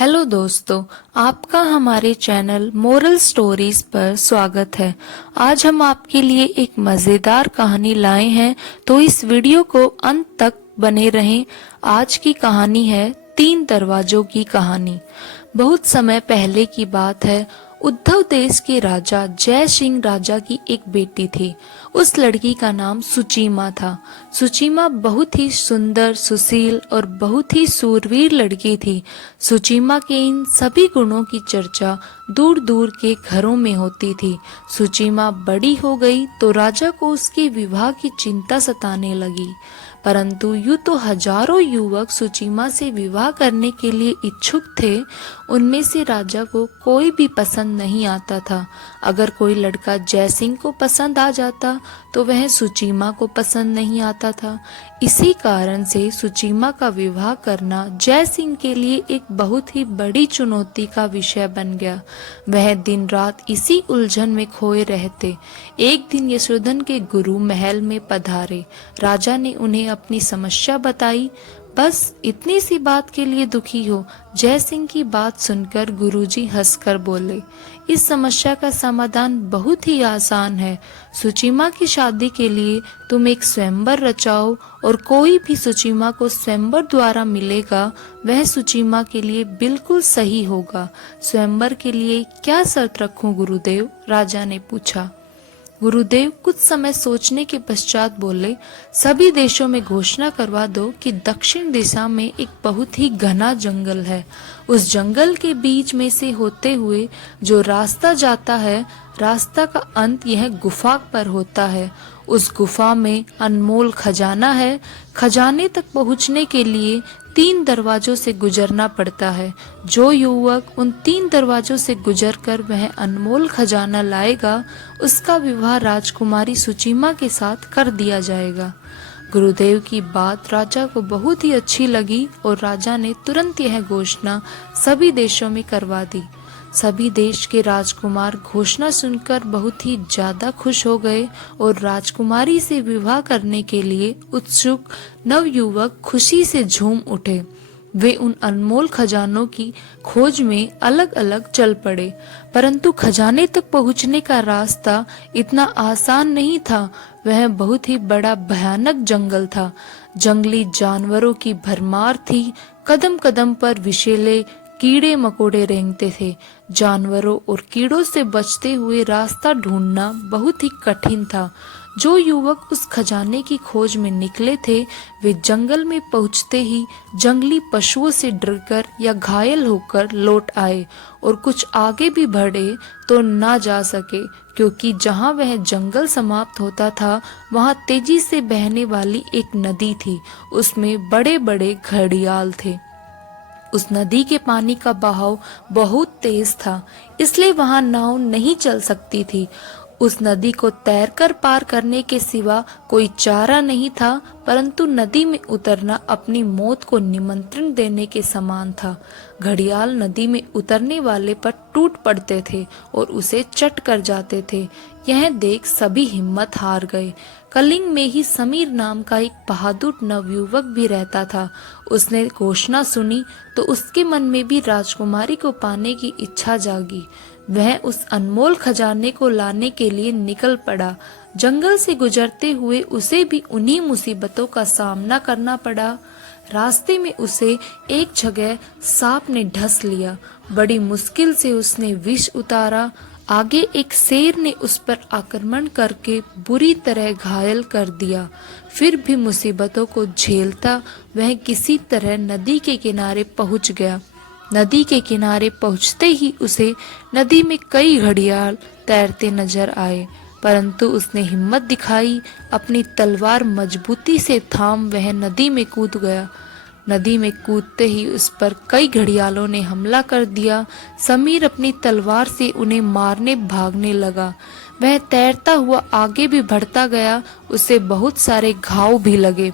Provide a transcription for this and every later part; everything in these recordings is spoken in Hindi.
हेलो दोस्तों, आपका हमारे चैनल मोरल स्टोरीज पर स्वागत है। आज हम आपके लिए एक मज़ेदार कहानी लाए हैं, तो इस वीडियो को अंत तक बने रहें। आज की कहानी है 3 दरवाजों की कहानी। बहुत समय पहले की बात है। उद्धव देश के राजा जय सिंह राजा की एक बेटी थी। उस लड़की का नाम सुचीमा था। सुचीमा बहुत ही सुंदर, सुशील और बहुत ही सूरवीर लड़की थी। सुचीमा के इन सभी गुणों की चर्चा दूर दूर के घरों में होती थी। सुचीमा बड़ी हो गई तो राजा को उसके विवाह की चिंता सताने लगी। परंतु यूं तो हजारों युवक सुचीमा से विवाह करने के लिए इच्छुक थे, उनमें से राजा को कोई भी पसंद नहीं आता था। अगर कोई लड़का जयसिंह को पसंद आ जाता तो वह सुचीमा को पसंद नहीं आता था। इसी कारण से सुचीमा का विवाह करना जयसिंह के लिए एक बहुत ही बड़ी चुनौती का विषय बन गया। वह दिन रात इसी उलझन में खोए रहते। एक दिन यशोधन के गुरु महल में पधारे। राजा ने उन्हें अपनी समस्या बताई। बस इतनी सी बात के लिए दुखी हो? जयसिंह की बात सुनकर गुरुजी हंसकर बोले, इस समस्या का समाधान बहुत ही आसान है। सुचीमा की शादी के लिए तुम एक स्वयंवर रचाओ और कोई भी सुचीमा को स्वयंवर द्वारा मिलेगा वह सुचीमा के लिए बिल्कुल सही होगा। स्वयंवर के लिए क्या शर्त रखूं गुरुदेव? राजा ने पूछा। गुरुदेव कुछ समय सोचने के पश्चात बोले, सभी देशों में घोषणा करवा दो कि दक्षिण दिशा में एक बहुत ही घना जंगल है। उस जंगल के बीच में से होते हुए जो रास्ता जाता है, रास्ता का अंत यह गुफा पर होता है। उस गुफा में अनमोल खजाना है। खजाने तक पहुंचने के लिए 3 दरवाजों से गुजरना पड़ता है। जो युवक उन 3 दरवाजों से गुजरकर वह अनमोल खजाना लाएगा, उसका विवाह राजकुमारी सुचीमा के साथ कर दिया जाएगा। गुरुदेव की बात राजा को बहुत ही अच्छी लगी और राजा ने तुरंत यह घोषणा सभी देशों में करवा दी। सभी देश के राजकुमार घोषणा सुनकर बहुत ही ज्यादा खुश हो गए और राजकुमारी से विवाह करने के लिए उत्सुक नवयुवक खुशी से झूम उठे। वे उन अनमोल खजानों की खोज में अलग अलग चल पड़े, परंतु खजाने तक पहुंचने का रास्ता इतना आसान नहीं था। वह बहुत ही बड़ा भयानक जंगल था। जंगली जानवरों की भरमार थी। कदम कदम पर विषैले कीड़े मकोड़े रेंगते थे। जानवरों और कीड़ों से बचते हुए रास्ता ढूंढना बहुत ही कठिन था। जो युवक उस खजाने की खोज में निकले थे, वे जंगल में पहुंचते ही जंगली पशुओं से डरकर या घायल होकर लौट आए और कुछ आगे भी बढ़े तो ना जा सके, क्योंकि जहां वह जंगल समाप्त होता था वहां तेजी से बहने वाली एक नदी थी। उसमें बड़े बड़े घड़ियाल थे। उस नदी के पानी का बहाव बहुत तेज था, इसलिए वहां नाव नहीं चल सकती थी। उस नदी को तैरकर पार करने के सिवा कोई चारा नहीं था, परंतु नदी में उतरना अपनी मौत को निमंत्रण देने के समान था। घड़ियाल नदी में उतरने वाले पर टूट पड़ते थे और उसे चट कर जाते थे। यह देख सभी हिम्मत हार गए। कलिंग में ही समीर नाम का एक बहादुर नवयुवक भी रहता था। उसने घोषणा सुनी तो उसके मन में भी राजकुमारी को पाने की इच्छा जागी। वह उस अनमोल खजाने को लाने के लिए निकल पड़ा। जंगल से गुजरते हुए उसे भी उन्हीं मुसीबतों का सामना करना पड़ा। रास्ते में उसे एक जगह सांप ने ढस लिया। बड़ी मुश्किल से उसने विष उतारा। आगे एक शेर ने उस पर आक्रमण करके बुरी तरह घायल कर दिया। फिर भी मुसीबतों को झेलता वह किसी तरह नदी के किनारे पहुंच गया। नदी के किनारे पहुंचते ही उसे नदी में कई घड़ियाल तैरते नजर आए, परंतु उसने हिम्मत दिखाई। अपनी तलवार मजबूती से थाम वह नदी में कूद गया। नदी में कूदते ही उस पर कई घड़ियालों ने हमला कर दिया। समीर अपनी तलवार से उन्हें मारने भागने लगा। वह तैरता हुआ आगे भी बढ़ता गया। उसे बहुत सारे घाव भी लगे।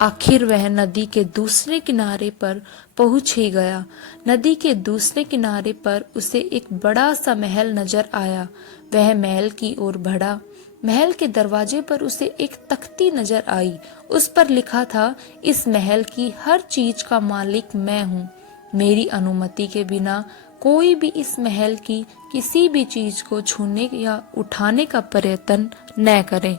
आखिर वह नदी के दूसरे किनारे पर पहुंच ही गया। नदी के दूसरे किनारे पर उसे एक बड़ा सा महल नजर आया। वह महल की ओर बढ़ा। महल के दरवाजे पर उसे एक तख्ती नजर आई। उस पर लिखा था, इस महल की हर चीज का मालिक मैं हूँ। मेरी अनुमति के बिना कोई भी इस महल की किसी भी चीज को छूने या उठाने का प्रयत्न न करे।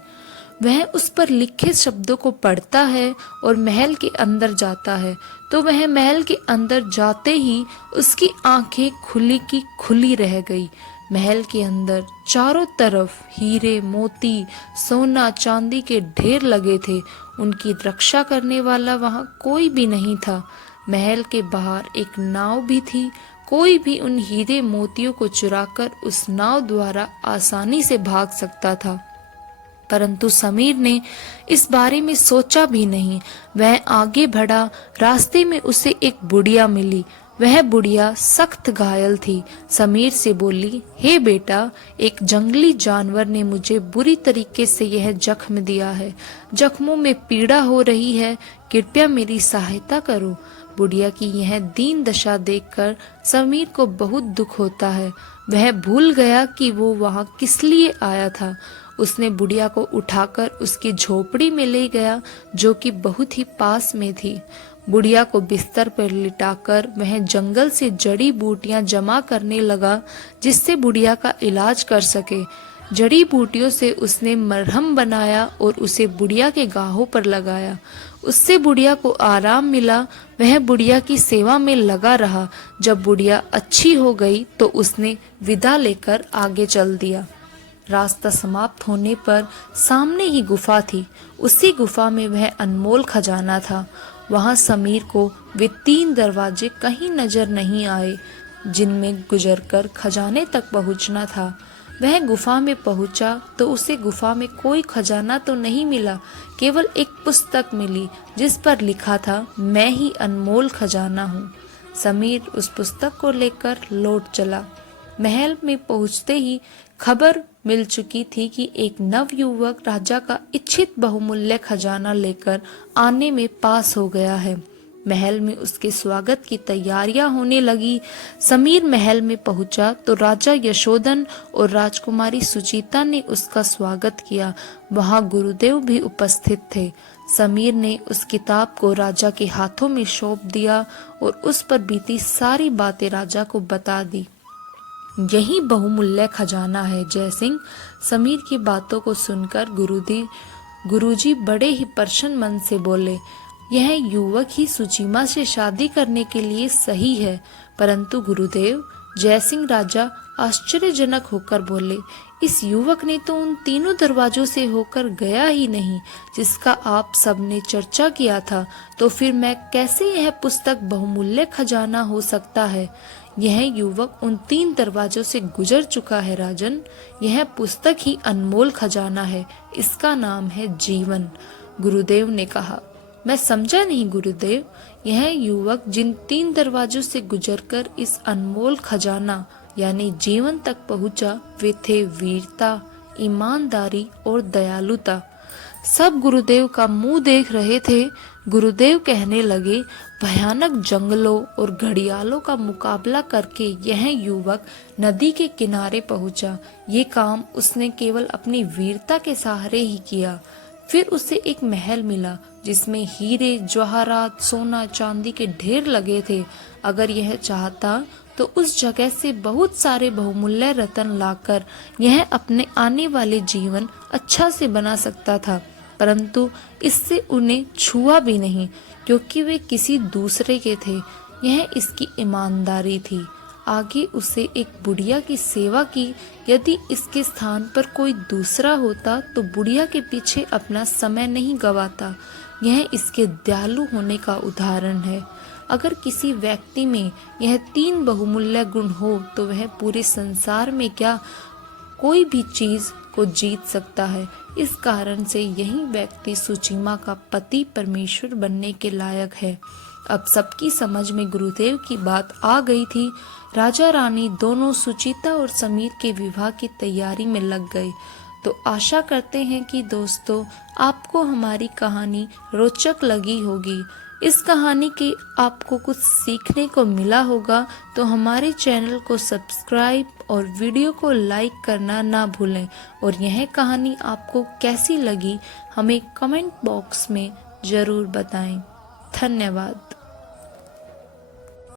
वह उस पर लिखे शब्दों को पढ़ता है और महल के अंदर जाता है, तो वह महल के अंदर जाते ही उसकी आंखें खुली की खुली रह गई। महल के अंदर चारों तरफ हीरे, मोती, सोना, चांदी के ढेर लगे थे। उनकी रक्षा करने वाला वहां कोई भी नहीं था। महल के बाहर एक नाव भी थी। कोई भी उन हीरे मोतियों को चुराकर उस नाव द्वारा आसानी से भाग सकता था, परंतु समीर ने इस बारे में सोचा भी नहीं। वह आगे बढ़ा। रास्ते में उसे एक बुढ़िया मिली। वह बुढ़िया सख्त घायल थी। समीर से बोली, हे बेटा, एक जंगली जानवर ने मुझे बुरी तरीके से यह जख्म दिया है। जख्मों में पीड़ा हो रही है, कृपया मेरी सहायता करो। बुढ़िया की यह दीन दशा देखकर समीर को बहुत दुख होता है। वह भूल गया कि वो वहां किस लिए आया था। उसने बुढ़िया को उठाकर उसकी झोपड़ी में ले गया, जो कि बहुत ही पास में थी। बुढ़िया को बिस्तर पर लिटाकर वह जंगल से जड़ी बूटियां जमा करने लगा, जिससे बुढ़िया का इलाज कर सके। जड़ी बूटियों से उसने मरहम बनाया और उसे बुढ़िया के गाहों पर लगाया। उससे बुढ़िया को आराम मिला। वह बुढ़िया की सेवा में लगा रहा। जब बुढ़िया अच्छी हो गई तो उसने विदा लेकर आगे चल दिया। रास्ता समाप्त होने पर सामने ही गुफा थी। उसी गुफा में वह अनमोल खजाना था। वहां समीर को वे 3 दरवाजे कहीं नजर नहीं आए, जिनमें गुजरकर खजाने तक पहुंचना था। वह गुफा में पहुंचा तो उसे गुफा में कोई खजाना तो नहीं मिला, केवल एक पुस्तक मिली जिस पर लिखा था, मैं ही अनमोल खजाना हूँ। समीर उस पुस्तक को लेकर लौट चला। महल में पहुंचते ही खबर मिल चुकी थी कि एक नवयुवक राजा का इच्छित बहुमूल्य खजाना लेकर आने में पास हो गया है। महल में उसके स्वागत की तैयारियां होने लगी। समीर महल में पहुंचा तो राजा यशोधन और राजकुमारी सुचीता ने उसका स्वागत किया। वहां गुरुदेव भी उपस्थित थे। समीर ने उस किताब को राजा के हाथों में सौंप दिया और उस पर बीती सारी बातें राजा को बता दी। यही बहुमूल्य खजाना है जय सिंह। समीर की बातों को सुनकर गुरुजी बड़े ही प्रसन्न मन से बोले, यह युवक ही सुचीमा से शादी करने के लिए सही है। परंतु गुरुदेव, जय सिंह राजा आश्चर्यजनक होकर बोले, इस युवक ने तो उन 3 दरवाजों से होकर गया ही नहीं जिसका आप सबने चर्चा किया था, तो फिर मैं कैसे यह पुस्तक बहुमूल्य खजाना हो सकता है। यह युवक उन 3 दरवाजों से गुजर चुका है राजन। यह पुस्तक ही अनमोल खजाना है। इसका नाम है जीवन। गुरुदेव ने कहा, मैं समझा नहीं गुरुदेव। यह युवक जिन 3 दरवाजों से गुजरकर इस अनमोल खजाना यानी जीवन तक पहुंचा, वे थे वीरता, ईमानदारी और दयालुता। सब गुरुदेव का मुंह देख रहे थे। गुरुदेव कहने लगे, भयानक जंगलों और घड़ियालों का मुकाबला करके यह युवक नदी के किनारे पहुंचा। ये काम उसने केवल अपनी वीरता के सहारे ही किया। फिर उसे एक महल मिला जिसमें हीरे, जवाहरात, सोना, चांदी के ढेर लगे थे। अगर यह चाहता तो उस जगह से बहुत सारे बहुमूल्य रत्न लाकर यह अपने आने वाले जीवन अच्छा से बना सकता था, परंतु इससे उन्हें छुआ भी नहीं, क्योंकि वे किसी दूसरे के थे। यह इसकी ईमानदारी थी। आगे उसे एक बुढ़िया की सेवा की। यदि इसके स्थान पर कोई दूसरा होता तो बुढ़िया के पीछे अपना समय नहीं गवाता। यह इसके दयालु होने का उदाहरण है। अगर किसी व्यक्ति में यह 3 बहुमूल्य गुण हो तो वह पूरे संसार में क्या कोई भी चीज को जीत सकता है। इस कारण से यही व्यक्ति सुचीमा का पति परमेश्वर बनने के लायक है। अब सबकी समझ में गुरुदेव की बात आ गई थी। राजा रानी दोनों सुचीता और समीर के विवाह की तैयारी में लग गए। तो आशा करते हैं कि दोस्तों आपको हमारी कहानी रोचक लगी होगी। इस कहानी के आपको कुछ सीखने को मिला होगा, तो हमारे चैनल को सब्सक्राइब और वीडियो को लाइक करना ना भूलें। और यह कहानी आपको कैसी लगी हमें कमेंट बॉक्स में ज़रूर बताएं। धन्यवाद।